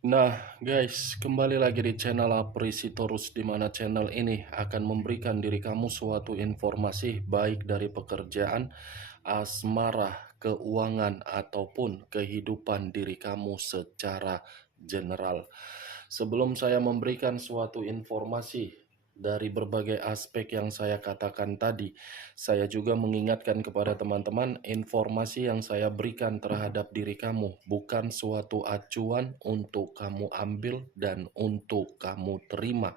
Nah, guys, kembali lagi di channel Aprisitorus, di mana channel ini akan memberikan diri kamu suatu informasi baik dari pekerjaan, asmara, keuangan, ataupun kehidupan diri kamu secara general. Sebelum saya memberikan suatu informasi dari berbagai aspek yang saya katakan tadi, saya juga mengingatkan kepada teman-teman, informasi yang saya berikan terhadap diri kamu bukan suatu acuan untuk kamu ambil dan untuk kamu terima.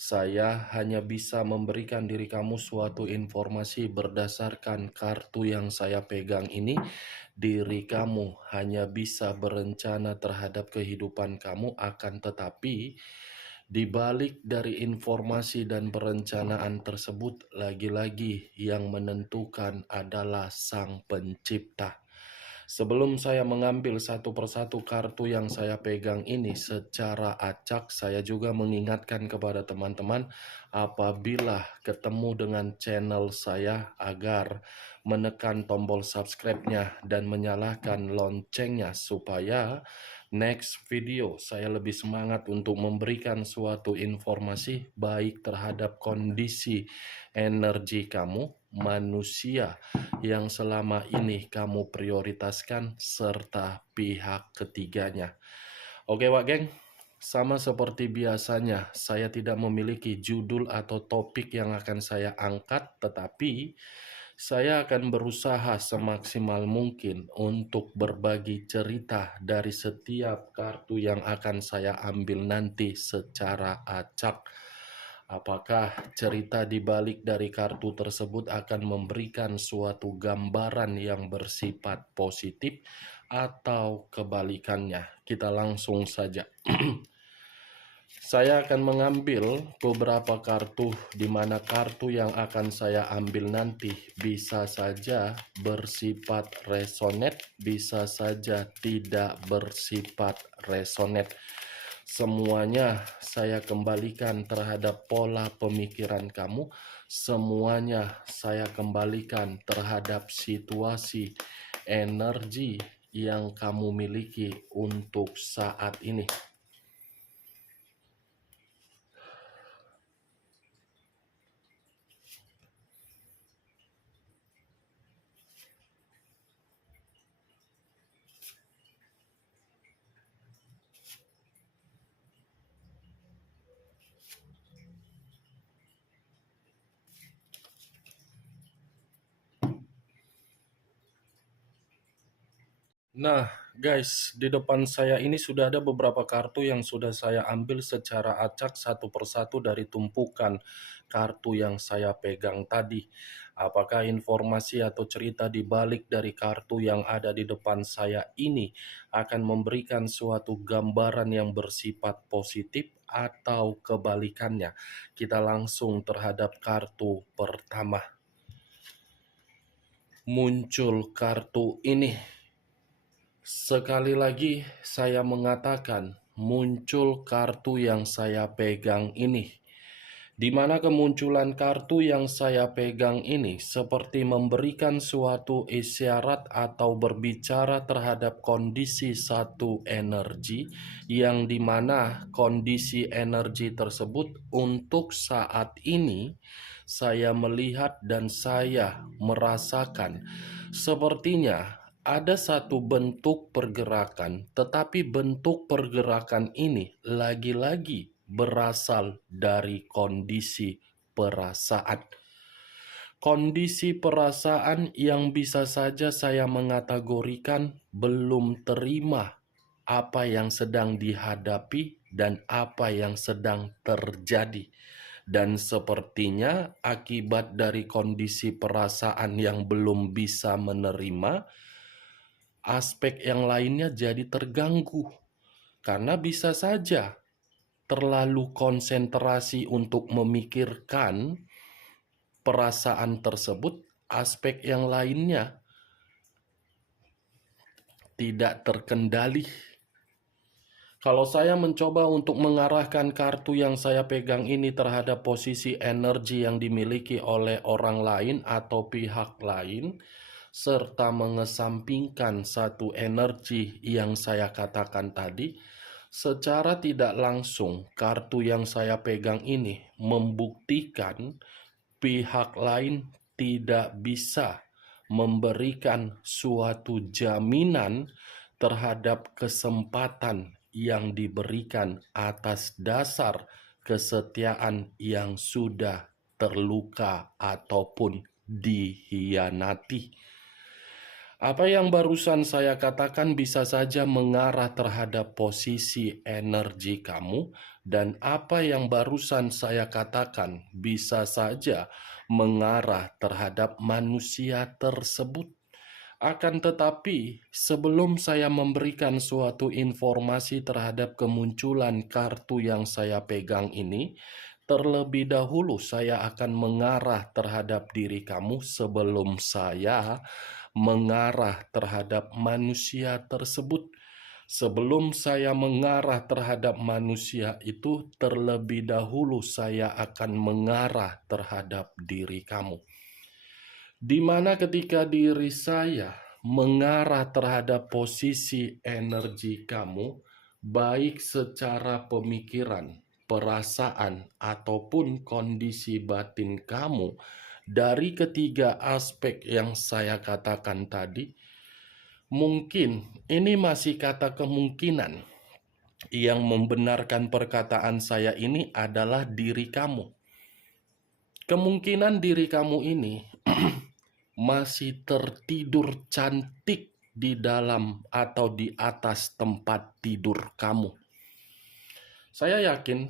Saya hanya bisa memberikan diri kamu suatu informasi berdasarkan kartu yang saya pegang ini. Diri kamu hanya bisa berencana terhadap kehidupan kamu, akan tetapi di balik dari informasi dan perencanaan tersebut, lagi-lagi yang menentukan adalah Sang Pencipta. Sebelum saya mengambil satu persatu kartu yang saya pegang ini secara acak, saya juga mengingatkan kepada teman-teman apabila ketemu dengan channel saya agar menekan tombol subscribe-nya dan menyalakan loncengnya supaya next video saya lebih semangat untuk memberikan suatu informasi baik terhadap kondisi energi kamu, manusia yang selama ini kamu prioritaskan, serta pihak ketiganya. Oke Wak Geng, sama seperti biasanya, saya tidak memiliki judul atau topik yang akan saya angkat, tetapi saya akan berusaha semaksimal mungkin untuk berbagi cerita dari setiap kartu yang akan saya ambil nanti secara acak. Apakah cerita di balik dari kartu tersebut akan memberikan suatu gambaran yang bersifat positif atau kebalikannya? Kita langsung saja. Saya akan mengambil beberapa kartu, di mana kartu yang akan saya ambil nanti bisa saja bersifat resonate, bisa saja tidak bersifat resonate. Semuanya saya kembalikan terhadap pola pemikiran kamu, semuanya saya kembalikan terhadap situasi energi yang kamu miliki untuk saat ini. Nah, guys, di depan saya ini sudah ada beberapa kartu yang sudah saya ambil secara acak satu persatu dari tumpukan kartu yang saya pegang tadi. Apakah informasi atau cerita di balik dari kartu yang ada di depan saya ini akan memberikan suatu gambaran yang bersifat positif atau kebalikannya? Kita langsung terhadap kartu pertama. Muncul kartu ini. Sekali lagi saya mengatakan, muncul kartu yang saya pegang ini. Di mana kemunculan kartu yang saya pegang ini seperti memberikan suatu isyarat atau berbicara terhadap kondisi satu energi, yang dimana kondisi energi tersebut untuk saat ini saya melihat dan saya merasakan sepertinya ada satu bentuk pergerakan, tetapi bentuk pergerakan ini lagi-lagi berasal dari kondisi perasaan. Kondisi perasaan yang bisa saja saya mengategorikan belum terima apa yang sedang dihadapi dan apa yang sedang terjadi. Dan sepertinya akibat dari kondisi perasaan yang belum bisa menerima, aspek yang lainnya jadi terganggu. Karena bisa saja terlalu konsentrasi untuk memikirkan perasaan tersebut, aspek yang lainnya tidak terkendali. Kalau saya mencoba untuk mengarahkan kartu yang saya pegang ini terhadap posisi energi yang dimiliki oleh orang lain atau pihak lain, serta mengesampingkan satu energi yang saya katakan tadi, Secara tidak langsung, kartu yang saya pegang ini membuktikan pihak lain tidak bisa memberikan suatu jaminan terhadap kesempatan yang diberikan atas dasar kesetiaan yang sudah terluka ataupun dikhianati. Apa yang barusan saya katakan bisa saja mengarah terhadap posisi energi kamu, dan apa yang barusan saya katakan bisa saja mengarah terhadap manusia tersebut. Akan tetapi, sebelum saya memberikan suatu informasi terhadap kemunculan kartu yang saya pegang ini, terlebih dahulu saya akan mengarah terhadap diri kamu sebelum saya mengarah terhadap manusia tersebut. Sebelum saya mengarah terhadap manusia itu, terlebih dahulu saya akan mengarah terhadap diri kamu. Di mana ketika diri saya mengarah terhadap posisi energi kamu, baik secara pemikiran, perasaan, ataupun kondisi batin kamu, dari ketiga aspek yang saya katakan tadi, mungkin ini masih kata kemungkinan. Yang membenarkan perkataan saya ini adalah diri kamu. Kemungkinan diri kamu ini masih tertidur cantik di dalam atau di atas tempat tidur kamu. Saya yakin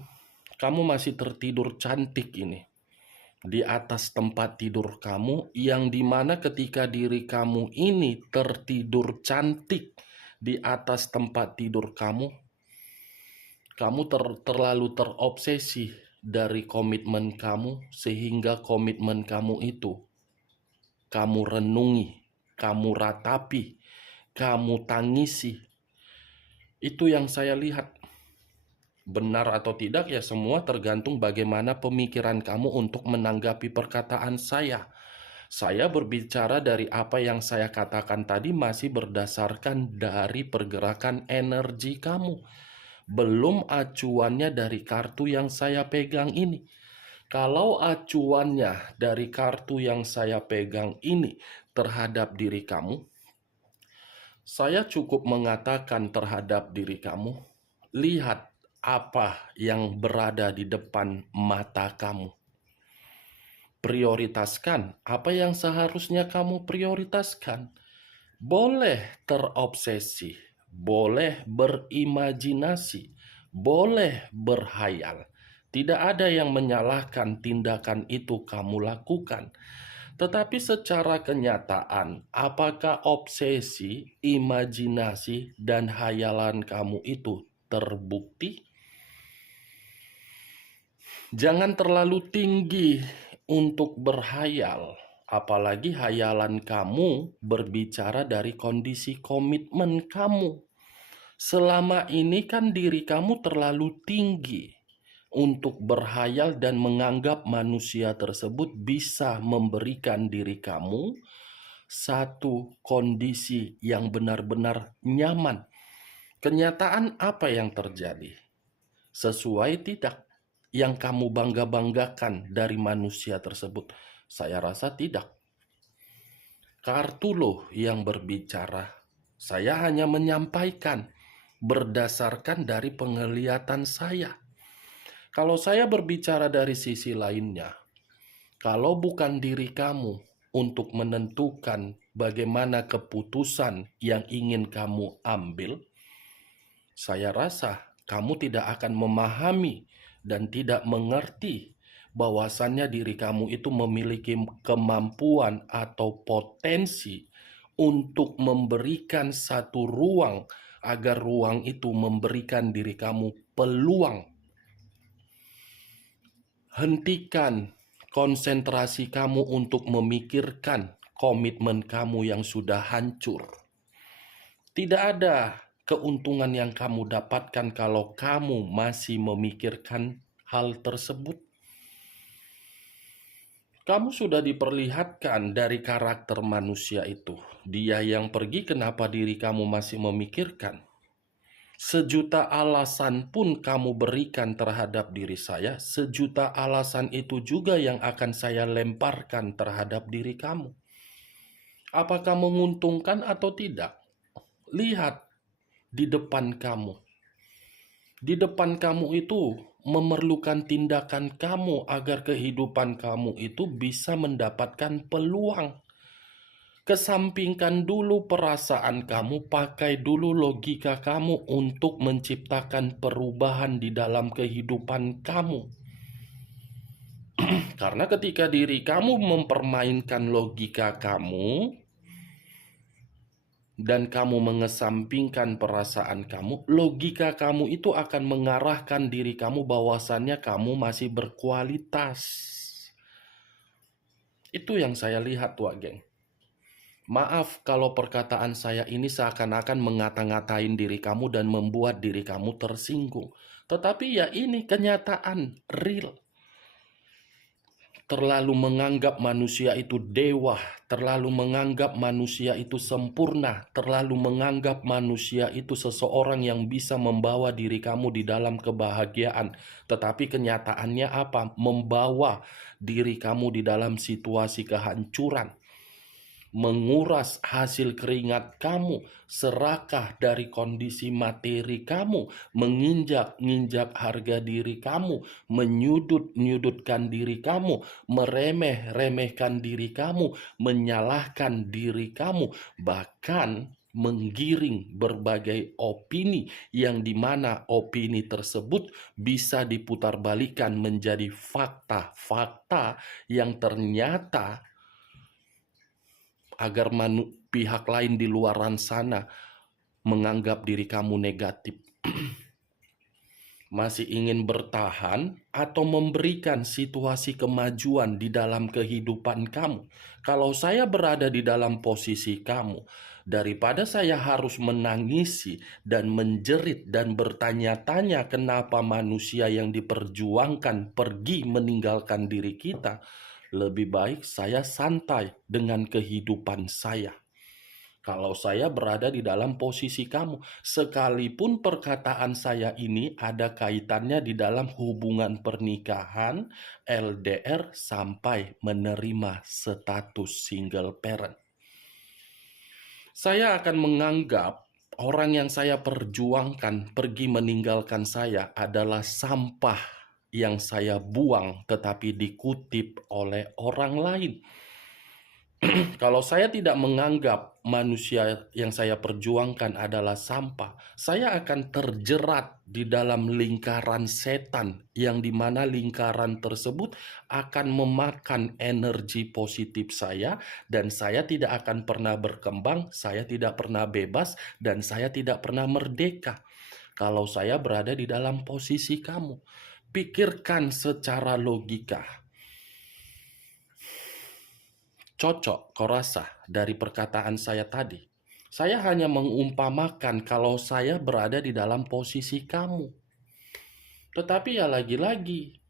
kamu masih tertidur cantik ini di atas tempat tidur kamu, yang dimana ketika diri kamu ini tertidur cantik di atas tempat tidur kamu, terlalu terobsesi dari komitmen kamu, sehingga komitmen kamu itu kamu renungi, kamu ratapi, kamu tangisi. Itu yang saya lihat. Benar atau tidak ya semua tergantung bagaimana pemikiran kamu untuk menanggapi perkataan saya. Saya berbicara dari apa yang saya katakan tadi masih berdasarkan dari pergerakan energi kamu. Belum acuannya dari kartu yang saya pegang ini. Kalau acuannya dari kartu yang saya pegang ini terhadap diri kamu, saya cukup mengatakan terhadap diri kamu, lihat apa yang berada di depan mata kamu. Prioritaskan apa yang seharusnya kamu prioritaskan. Boleh terobsesi, boleh berimajinasi, boleh berhayal. Tidak ada yang menyalahkan tindakan itu kamu lakukan. Tetapi secara kenyataan, apakah obsesi, imajinasi, dan hayalan kamu itu terbukti? Jangan terlalu tinggi untuk berhayal, apalagi hayalan kamu berbicara dari kondisi komitmen kamu. Selama ini kan diri kamu terlalu tinggi untuk berhayal dan menganggap manusia tersebut bisa memberikan diri kamu satu kondisi yang benar-benar nyaman. Kenyataan apa yang terjadi? Sesuai tidak yang kamu bangga-banggakan dari manusia tersebut? Saya rasa tidak. Kartu loh yang berbicara. Saya hanya menyampaikan berdasarkan dari penglihatan saya. Kalau saya berbicara dari sisi lainnya, kalau bukan diri kamu untuk menentukan bagaimana keputusan yang ingin kamu ambil, saya rasa kamu tidak akan memahami dan tidak mengerti bahwasannya diri kamu itu memiliki kemampuan atau potensi untuk memberikan satu ruang, agar ruang itu memberikan diri kamu peluang. Hentikan konsentrasi kamu untuk memikirkan komitmen kamu yang sudah hancur. Tidak ada keuntungan yang kamu dapatkan kalau kamu masih memikirkan hal tersebut. Kamu sudah diperlihatkan dari karakter manusia itu. Dia yang pergi, kenapa diri kamu masih memikirkan? Sejuta alasan pun kamu berikan terhadap diri saya, sejuta alasan itu juga yang akan saya lemparkan terhadap diri kamu. Apakah menguntungkan atau tidak? Lihat di depan kamu. Di depan kamu itu memerlukan tindakan kamu agar kehidupan kamu itu bisa mendapatkan peluang. Kesampingkan dulu perasaan kamu, pakai dulu logika kamu untuk menciptakan perubahan di dalam kehidupan kamu. Karena ketika diri kamu mempermainkan logika kamu dan kamu mengesampingkan perasaan kamu, logika kamu itu akan mengarahkan diri kamu bahwasannya kamu masih berkualitas. Itu yang saya lihat, Wak Geng. Maaf kalau perkataan saya ini seakan-akan mengata-ngatain diri kamu dan membuat diri kamu tersinggung. Tetapi ya ini kenyataan real. Terlalu menganggap manusia itu dewa, terlalu menganggap manusia itu sempurna, terlalu menganggap manusia itu seseorang yang bisa membawa diri kamu di dalam kebahagiaan. Tetapi kenyataannya apa? Membawa diri kamu di dalam situasi kehancuran. Menguras hasil keringat kamu, serakah dari kondisi materi kamu, menginjak-injak harga diri kamu, menyudut-nyudutkan diri kamu, meremeh-remehkan diri kamu, menyalahkan diri kamu, bahkan menggiring berbagai opini yang dimana opini tersebut bisa diputarbalikkan menjadi fakta-fakta yang ternyata agar pihak lain di luaran sana menganggap diri kamu negatif. Masih ingin bertahan atau memberikan situasi kemajuan di dalam kehidupan kamu? Kalau saya berada di dalam posisi kamu, daripada saya harus menangisi dan menjerit dan bertanya-tanya kenapa manusia yang diperjuangkan pergi meninggalkan diri kita, lebih baik saya santai dengan kehidupan saya. Kalau saya berada di dalam posisi kamu, sekalipun perkataan saya ini ada kaitannya di dalam hubungan pernikahan, LDR, sampai menerima status single parent. Saya akan menganggap orang yang saya perjuangkan pergi meninggalkan saya adalah sampah yang saya buang tetapi dikutip oleh orang lain. Kalau saya tidak menganggap manusia yang saya perjuangkan adalah sampah, saya akan terjerat di dalam lingkaran setan yang dimana lingkaran tersebut akan memakan energi positif saya dan saya tidak akan pernah berkembang, saya tidak pernah bebas, dan saya tidak pernah merdeka. Kalau saya berada di dalam posisi kamu, pikirkan secara logika. Cocok kau rasa dari perkataan saya tadi? Saya hanya mengumpamakan kalau saya berada di dalam posisi kamu. Tetapi ya lagi-lagi,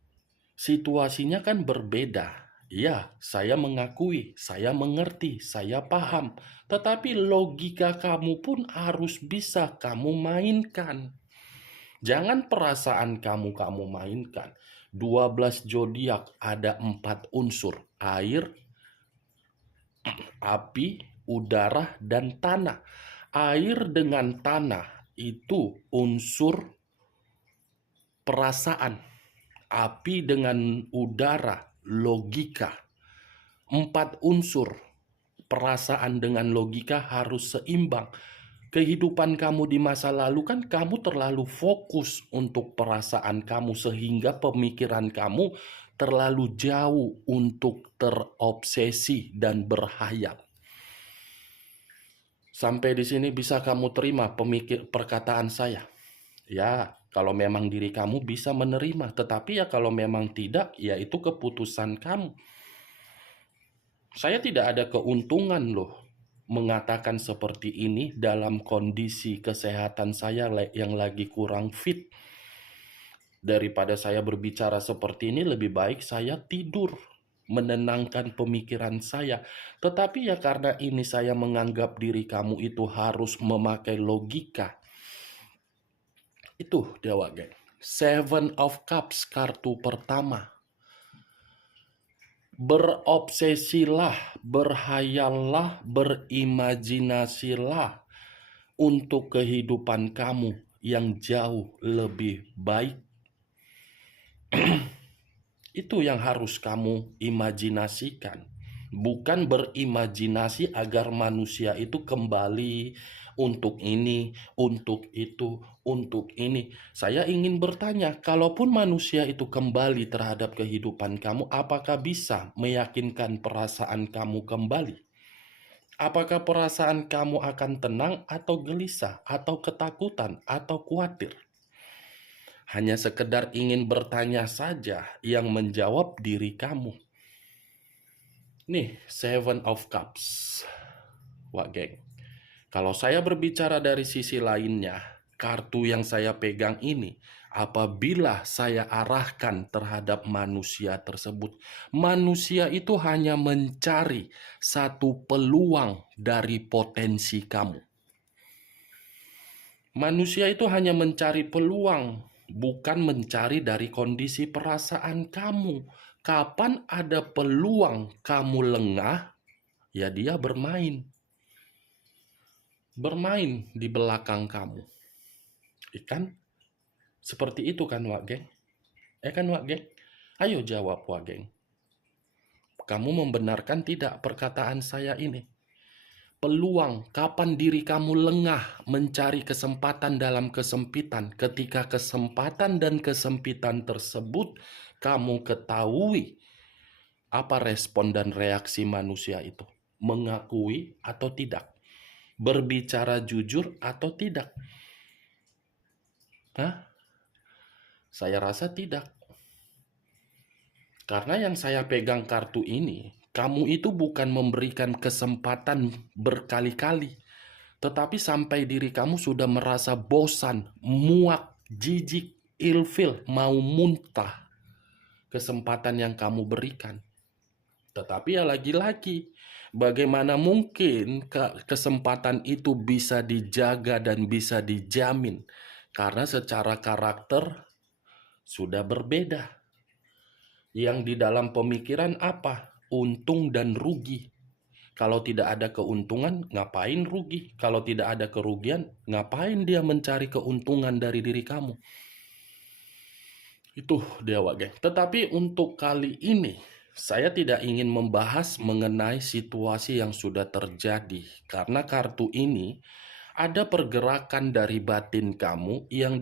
situasinya kan berbeda. Ya, saya mengakui, saya mengerti, saya paham. Tetapi logika kamu pun harus bisa kamu mainkan. Jangan perasaan kamu mainkan. 12 zodiak ada 4 unsur. Air, api, udara, dan tanah. Air dengan tanah itu unsur perasaan. Api dengan udara, logika. 4 unsur perasaan dengan logika harus seimbang. Kehidupan kamu di masa lalu kan kamu terlalu fokus untuk perasaan kamu sehingga pemikiran kamu terlalu jauh untuk terobsesi dan berhayal. Sampai di sini bisa kamu terima perkataan saya? Ya, kalau memang diri kamu bisa menerima, tetapi ya kalau memang tidak, ya itu keputusan kamu. Saya tidak ada keuntungan loh mengatakan seperti ini dalam kondisi kesehatan saya yang lagi kurang fit. Daripada saya berbicara seperti ini, lebih baik saya tidur, menenangkan pemikiran saya. Tetapi ya karena ini saya menganggap diri kamu itu harus memakai logika. Itu dia geng. Seven of Cups kartu pertama. Berobsesilah, berhayallah, berimajinasilah untuk kehidupan kamu yang jauh lebih baik. Itu yang harus kamu imajinasikan. Bukan berimajinasi agar manusia itu kembali untuk ini, untuk itu, untuk ini. Saya ingin bertanya, kalaupun manusia itu kembali terhadap kehidupan kamu, apakah bisa meyakinkan perasaan kamu kembali? Apakah perasaan kamu akan tenang atau gelisah, atau ketakutan, atau khawatir? Hanya sekedar ingin bertanya saja yang menjawab diri kamu. Nih, Seven of Cups. Wah, geng. Kalau saya berbicara dari sisi lainnya, kartu yang saya pegang ini, apabila saya arahkan terhadap manusia tersebut, manusia itu hanya mencari satu peluang dari potensi kamu. Manusia itu hanya mencari peluang, bukan mencari dari kondisi perasaan kamu. Kapan ada peluang kamu lengah, ya dia bermain. Bermain di belakang kamu. Ikan seperti itu kan, Wak Geng? Kan, Wak Geng? Ayo jawab, Wak Geng. Kamu membenarkan tidak perkataan saya ini? Peluang, kapan diri kamu lengah mencari kesempatan dalam kesempitan. Ketika kesempatan dan kesempitan tersebut kamu ketahui, apa respon dan reaksi manusia itu? Mengakui atau tidak? Berbicara jujur atau tidak? Hah? Saya rasa tidak. Karena yang saya pegang kartu ini, kamu itu bukan memberikan kesempatan berkali-kali, tetapi sampai diri kamu sudah merasa bosan, muak, jijik, ilfil, mau muntah kesempatan yang kamu berikan. Tetapi ya lagi-lagi, bagaimana mungkin kesempatan itu bisa dijaga dan bisa dijamin? Karena secara karakter sudah berbeda. Yang di dalam pemikiran apa? Untung dan rugi. Kalau tidak ada keuntungan, ngapain rugi? Kalau tidak ada kerugian, ngapain dia mencari keuntungan dari diri kamu? Itu dia, geng. Tetapi untuk kali ini, saya tidak ingin membahas mengenai situasi yang sudah terjadi. Karena kartu ini ada pergerakan dari batin kamu yang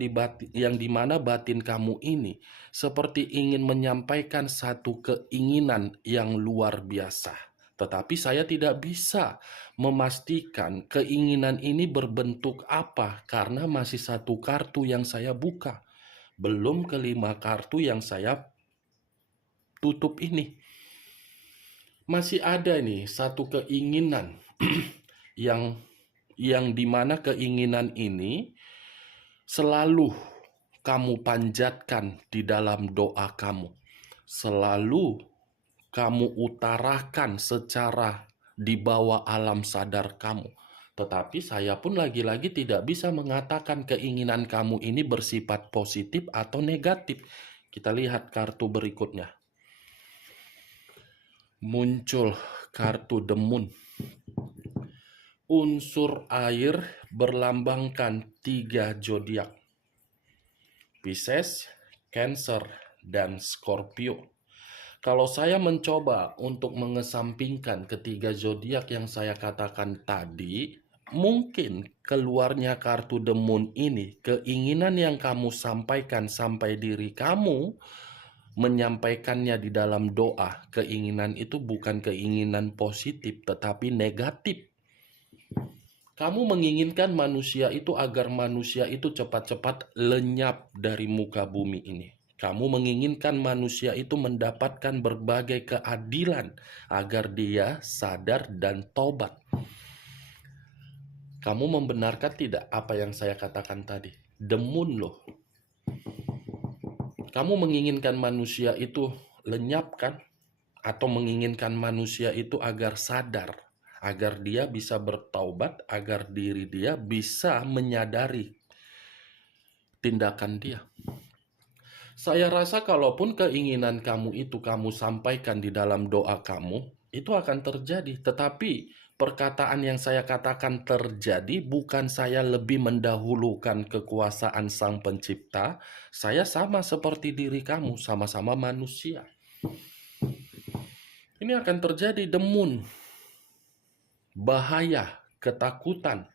dimana batin kamu ini seperti ingin menyampaikan satu keinginan yang luar biasa. Tetapi saya tidak bisa memastikan keinginan ini berbentuk apa karena masih satu kartu yang saya buka. Belum kelima kartu yang saya tutup ini. Masih ada nih satu keinginan yang dimana keinginan ini selalu kamu panjatkan di dalam doa kamu. Selalu kamu utarakan secara di bawah alam sadar kamu. Tetapi saya pun lagi-lagi tidak bisa mengatakan keinginan kamu ini bersifat positif atau negatif. Kita lihat kartu berikutnya. Muncul kartu The Moon. Unsur air berlambangkan 3 zodiak. Pisces, Cancer, dan Scorpio. Kalau saya mencoba untuk mengesampingkan ketiga zodiak yang saya katakan tadi, mungkin keluarnya kartu The Moon ini, keinginan yang kamu sampaikan sampai diri kamu menyampaikannya di dalam doa, keinginan itu bukan keinginan positif tetapi negatif. Kamu menginginkan manusia itu agar manusia itu cepat-cepat lenyap dari muka bumi ini. Kamu menginginkan manusia itu mendapatkan berbagai keadilan agar dia sadar dan tobat. Kamu membenarkan tidak apa yang saya katakan tadi? The Moon loh. Kamu menginginkan manusia itu lenyap kan? Atau menginginkan manusia itu agar sadar, agar dia bisa bertaubat, agar diri dia bisa menyadari tindakan dia. Saya rasa kalaupun keinginan kamu itu kamu sampaikan di dalam doa kamu, itu akan terjadi. Tetapi perkataan yang saya katakan terjadi bukan saya lebih mendahulukan kekuasaan Sang Pencipta. Saya sama seperti diri kamu, sama-sama manusia. Ini akan terjadi demun, bahaya, ketakutan,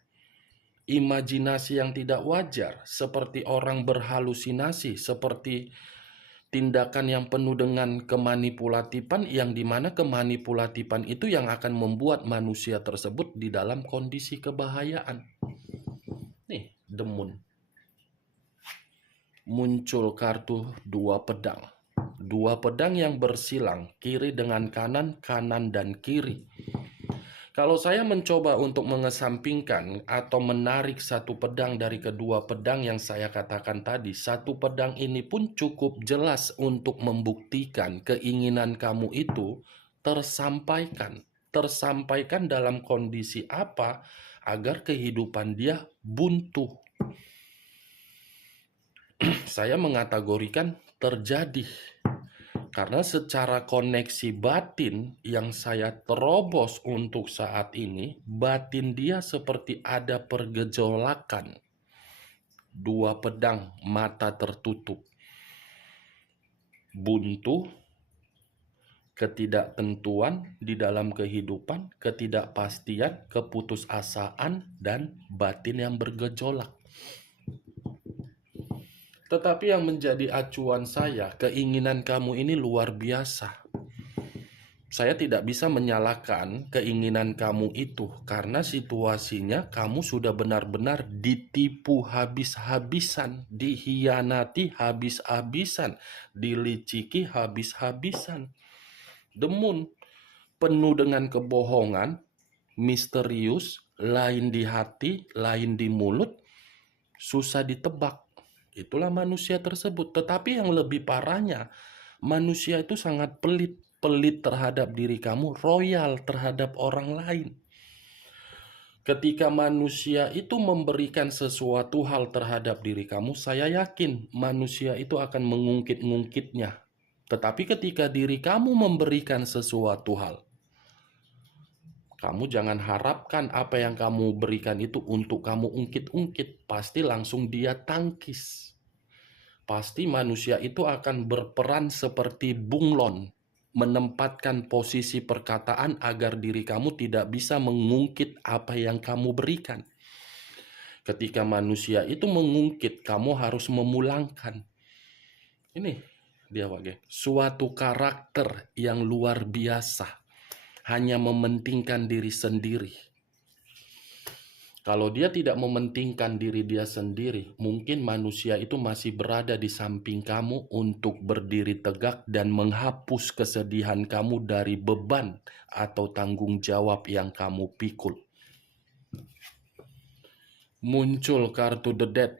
imajinasi yang tidak wajar, seperti orang berhalusinasi, seperti tindakan yang penuh dengan kemanipulatifan, yang dimana kemanipulatifan itu yang akan membuat manusia tersebut di dalam kondisi kebahayaan. Nih, demun. Muncul kartu dua pedang. Dua pedang yang bersilang, kiri dengan kanan, kanan dan kiri. Kalau saya mencoba untuk mengesampingkan atau menarik satu pedang dari kedua pedang yang saya katakan tadi, satu pedang ini pun cukup jelas untuk membuktikan keinginan kamu itu tersampaikan. Tersampaikan dalam kondisi apa agar kehidupan dia buntu. Saya mengategorikan terjadi. Karena secara koneksi batin yang saya terobos untuk saat ini, batin dia seperti ada pergejolakan. Dua pedang, mata tertutup. Buntu, ketidaktentuan di dalam kehidupan, ketidakpastian, keputusasaan, dan batin yang bergejolak. Tetapi yang menjadi acuan saya, keinginan kamu ini luar biasa. Saya tidak bisa menyalahkan keinginan kamu itu karena situasinya kamu sudah benar-benar ditipu habis-habisan, dihianati habis-habisan, diliciki habis-habisan. Demun, penuh dengan kebohongan, misterius, lain di hati, lain di mulut, susah ditebak. Itulah manusia tersebut. Tetapi yang lebih parahnya, manusia itu sangat pelit. Pelit terhadap diri kamu, royal terhadap orang lain. Ketika manusia itu memberikan sesuatu hal terhadap diri kamu, saya yakin manusia itu akan mengungkit-ungkitnya. Tetapi ketika diri kamu memberikan sesuatu hal, kamu jangan harapkan apa yang kamu berikan itu untuk kamu ungkit-ungkit. Pasti langsung dia tangkis. Pasti manusia itu akan berperan seperti bunglon, menempatkan posisi perkataan agar diri kamu tidak bisa mengungkit apa yang kamu berikan. Ketika manusia itu mengungkit, kamu harus memulangkan. Ini dia Wage, suatu karakter yang luar biasa, hanya mementingkan diri sendiri. Kalau dia tidak mementingkan diri dia sendiri, mungkin manusia itu masih berada di samping kamu untuk berdiri tegak dan menghapus kesedihan kamu dari beban atau tanggung jawab yang kamu pikul. Muncul kartu The Death.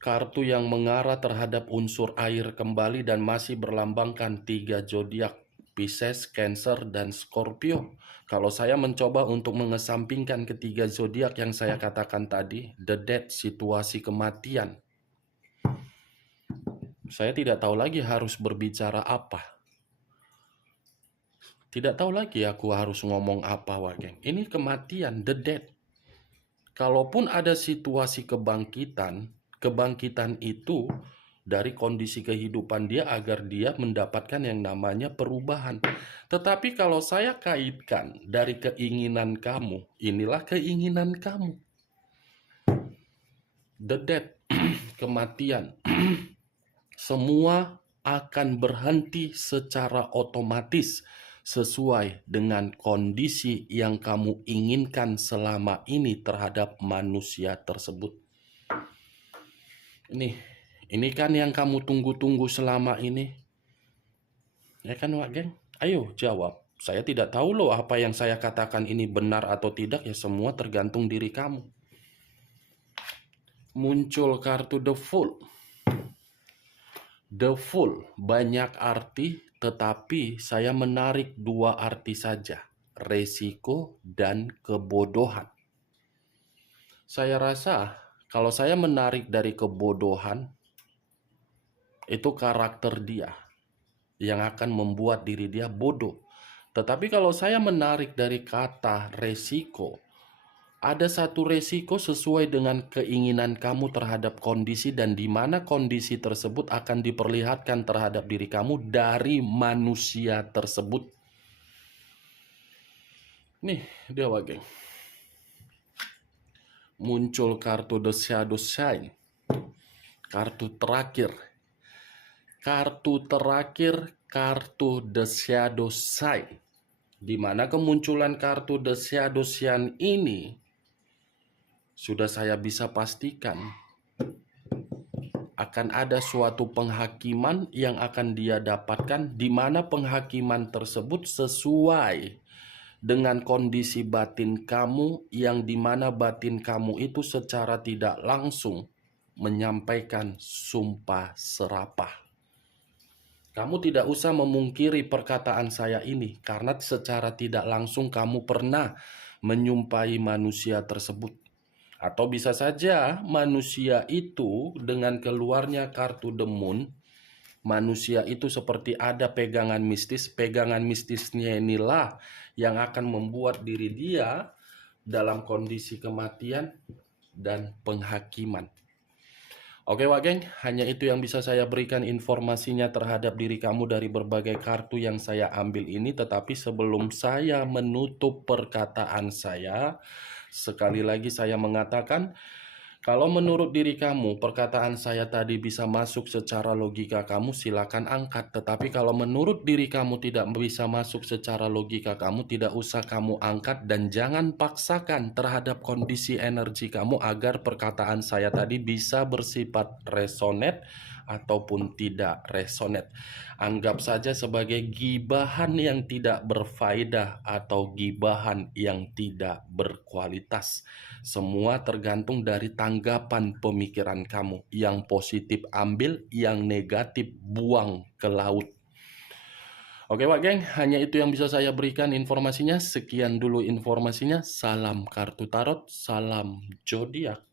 Kartu yang mengarah terhadap unsur air kembali dan masih berlambangkan 3 zodiak, Pisces, Cancer, dan Scorpio. Kalau saya mencoba untuk mengesampingkan ketiga zodiak yang saya katakan tadi, the death, situasi kematian, saya tidak tahu lagi harus berbicara apa. Tidak tahu lagi aku harus ngomong apa, Wageng. Ini kematian, the death. Kalaupun ada situasi kebangkitan, kebangkitan itu dari kondisi kehidupan dia agar dia mendapatkan yang namanya perubahan. Tetapi kalau saya kaitkan dari keinginan kamu, inilah keinginan kamu. The death, kematian. Semua akan berhenti secara otomatis sesuai dengan kondisi yang kamu inginkan selama ini terhadap manusia tersebut. Ini kan yang kamu tunggu-tunggu selama ini. Ya kan, Wak Geng? Ayo jawab. Saya tidak tahu loh apa yang saya katakan ini benar atau tidak, ya semua tergantung diri kamu. Muncul kartu The Fool. The Fool banyak arti, tetapi saya menarik 2 arti saja. Resiko dan kebodohan. Saya rasa kalau saya menarik dari kebodohan, itu karakter dia yang akan membuat diri dia bodoh. Tetapi kalau saya menarik dari kata resiko, ada satu resiko sesuai dengan keinginan kamu terhadap kondisi dan di mana kondisi tersebut akan diperlihatkan terhadap diri kamu dari manusia tersebut. Nih, dia geng. Muncul kartu The Shadow Shine. Kartu terakhir. Kartu terakhir, kartu The Shadow Shine. Di mana kemunculan kartu The Shadow Shine ini sudah saya bisa pastikan akan ada suatu penghakiman yang akan dia dapatkan, di mana penghakiman tersebut sesuai dengan kondisi batin kamu, yang di mana batin kamu itu secara tidak langsung menyampaikan sumpah serapah. Kamu tidak usah memungkiri perkataan saya ini, karena secara tidak langsung kamu pernah menyumpahi manusia tersebut. Atau bisa saja manusia itu dengan keluarnya kartu The Moon, manusia itu seperti ada pegangan mistis. Pegangan mistisnya inilah yang akan membuat diri dia dalam kondisi kematian dan penghakiman. Oke Wak Geng, hanya itu yang bisa saya berikan informasinya terhadap diri kamu dari berbagai kartu yang saya ambil ini. Tetapi sebelum saya menutup perkataan saya, sekali lagi saya mengatakan, kalau menurut diri kamu perkataan saya tadi bisa masuk secara logika kamu, silakan angkat. Tetapi kalau menurut diri kamu tidak bisa masuk secara logika kamu, tidak usah kamu angkat. Dan jangan paksakan terhadap kondisi energi kamu agar perkataan saya tadi bisa bersifat resonate ataupun tidak resonate. Anggap saja sebagai gibahan yang tidak berfaedah atau gibahan yang tidak berkualitas. Semua tergantung dari tanggapan pemikiran kamu. Yang positif ambil, yang negatif buang ke laut. Oke Wak Geng, hanya itu yang bisa saya berikan informasinya. Sekian dulu informasinya. Salam kartu tarot, salam zodiak.